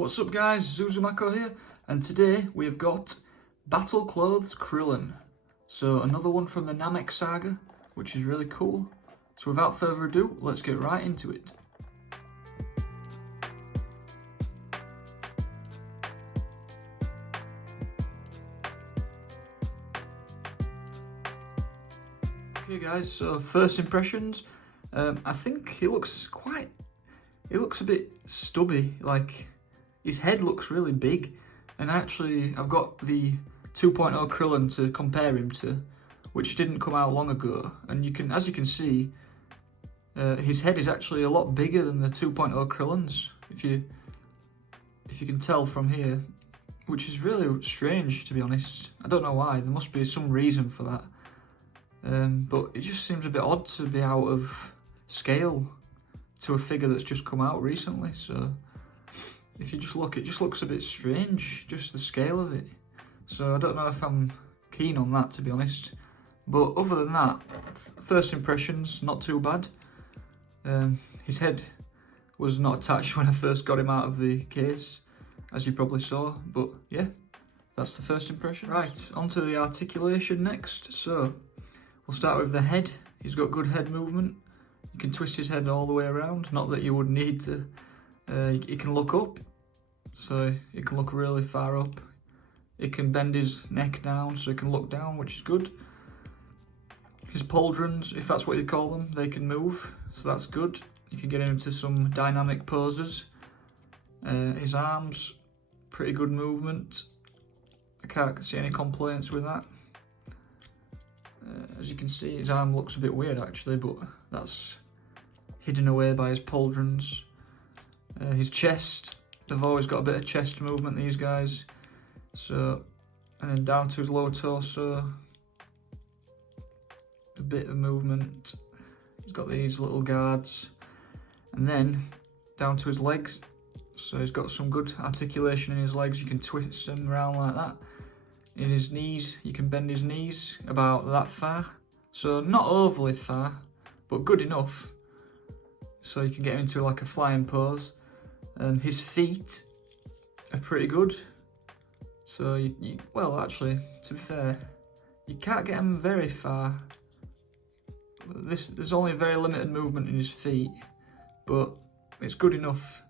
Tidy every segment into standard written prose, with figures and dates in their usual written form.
What's up guys, Zuzumako here, and today we've got Battle Clothes Krillin. So another one from the Namek saga, which is really cool. So without further ado, let's get right into it. Okay guys, so first impressions. I think he looks a bit stubby, like his head looks really big, and actually I've got the 2.0 Krillin to compare him to, which didn't come out long ago, and as you can see, his head is actually a lot bigger than the 2.0 Krillins, if you can tell from here, which is really strange, to be honest. I don't know why, there must be some reason for that, but it just seems a bit odd to be out of scale to a figure that's just come out recently. So if you just look, it just looks a bit strange, just the scale of it. So I don't know if I'm keen on that, to be honest. But other than that, first impressions, not too bad. His head was not attached when I first got him out of the case, as you probably saw. But yeah, that's the first impression. Right, onto the articulation next. So we'll start with the head. He's got good head movement. You can twist his head all the way around. Not that you would need to. He can look up, so he can look really far up. He can bend his neck down, so he can look down, which is good. His pauldrons, if that's what you call them, they can move, so that's good. You can get into some dynamic poses. His arms, pretty good movement. I can't see any complaints with that. As you can see, his arm looks a bit weird actually, but that's hidden away by his pauldrons. His chest, they've always got a bit of chest movement, these guys. So, and then down to his lower torso, a bit of movement. He's got these little guards. And then down to his legs. So he's got some good articulation in his legs. You can twist them around like that. In his knees, you can bend his knees about that far. So not overly far, but good enough. So you can get into like a flying pose. And his feet are pretty good. So well, actually, to be fair, you can't get him very far. There's only very limited movement in his feet, but it's good enough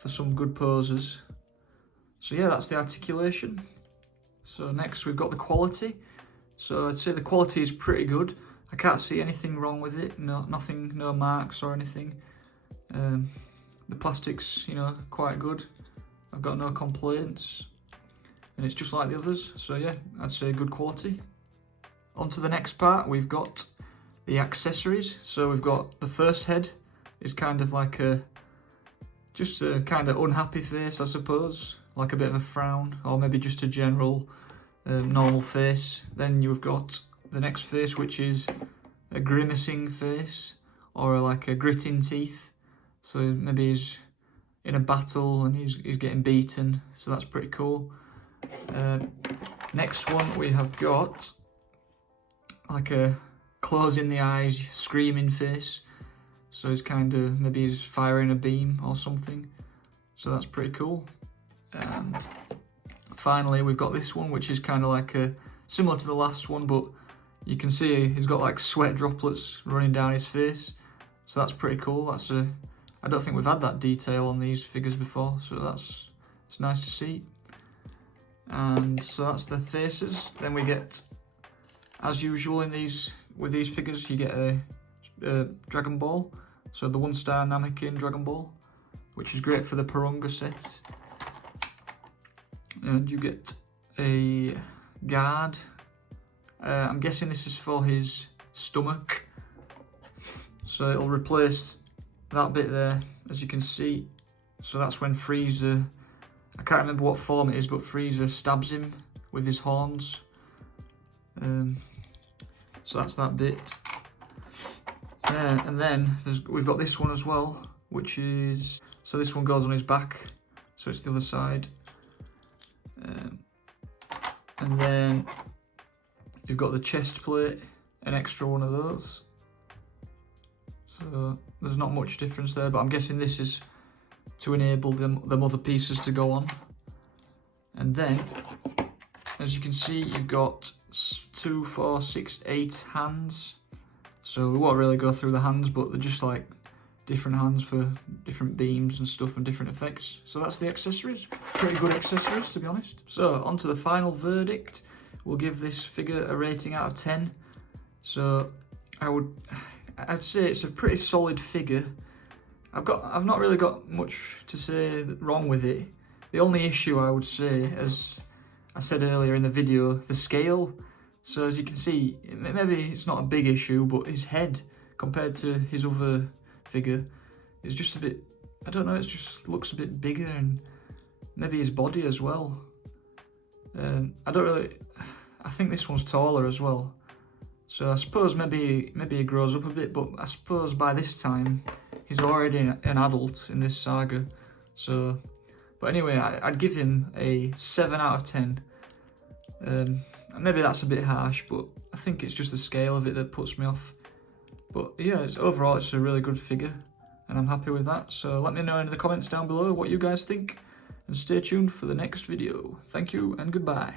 for some good poses. So yeah, that's the articulation. So next we've got the quality. So I'd say the quality is pretty good. I can't see anything wrong with it. Nothing, no marks or anything. The plastic's, quite good. I've got no complaints. And it's just like the others. So yeah, I'd say good quality. On to the next part, we've got the accessories. So we've got the first head is kind of like just a kind of unhappy face, I suppose. Like a bit of a frown, or maybe just a general normal face. Then you've got the next face, which is a grimacing face, or like a gritting teeth. So maybe he's in a battle and he's getting beaten, so that's pretty cool. Next one we have got like a closing the eyes, screaming face. So he's maybe he's firing a beam or something. So that's pretty cool. And finally we've got this one, which is kind of like similar to the last one, but you can see he's got like sweat droplets running down his face. So that's pretty cool. I don't think we've had that detail on these figures before, so it's nice to see. And so that's the faces. Then we get, as usual with these figures, you get a Dragonball. So the 1-star Namekian Dragonball, which is great for the Purunga set. And you get a guard. I'm guessing this is for his stomach. So it'll replace that bit there, as you can see. So that's when Frieza, I can't remember what form it is, but Frieza stabs him with his horns. So that's that bit. And then we've got this one as well, which is, so this one goes on his back, so it's the other side. And then you've got the chest plate, an extra one of those. So there's not much difference there, but I'm guessing this is to enable them other pieces to go on. And then, as you can see, you've got 2, 4, 6, 8 hands. So we won't really go through the hands, but they're just like different hands for different beams and stuff and different effects. So that's the accessories. Pretty good accessories, to be honest. So on to the final verdict. We'll give this figure a rating out of 10. So I'd say it's a pretty solid figure. I've not really got much to say wrong with it. The only issue I would say, as I said earlier in the video, the scale. So as you can see, maybe it's not a big issue, but his head compared to his other figure is just a bit, I don't know, it just looks a bit bigger, and maybe his body as well. I think this one's taller as well. So I suppose maybe he grows up a bit, but I suppose by this time he's already an adult in this saga. So, but anyway, I'd give him a 7 out of 10. Maybe that's a bit harsh, but I think it's just the scale of it that puts me off. But yeah, overall it's a really good figure, and I'm happy with that. So let me know in the comments down below what you guys think, and stay tuned for the next video. Thank you and goodbye.